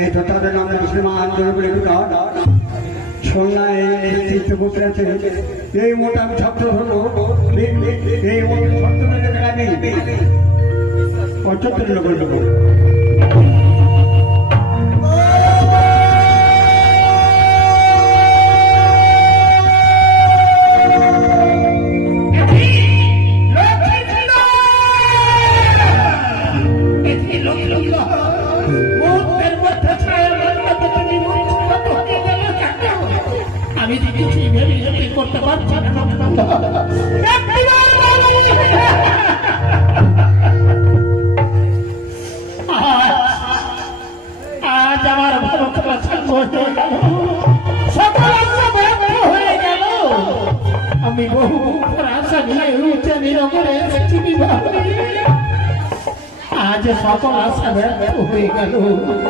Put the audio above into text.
এই ধোতাদের নামে মুসলমান জনগণের বিকাশ সন্ন্যায় বসে আছে এই মোটা আমি ছাত্র হলো এই মোটা ছাত্রদের দেখা নেই 75 লোকের লোক আমি কিছু করতে পারছি না আজ আমার ভালো খেলা হয়ে গেল আমি বহু আশা নিয়ে উঠে নিরবরে আজ সকল আশা ব্যর্থ হয়ে গেল।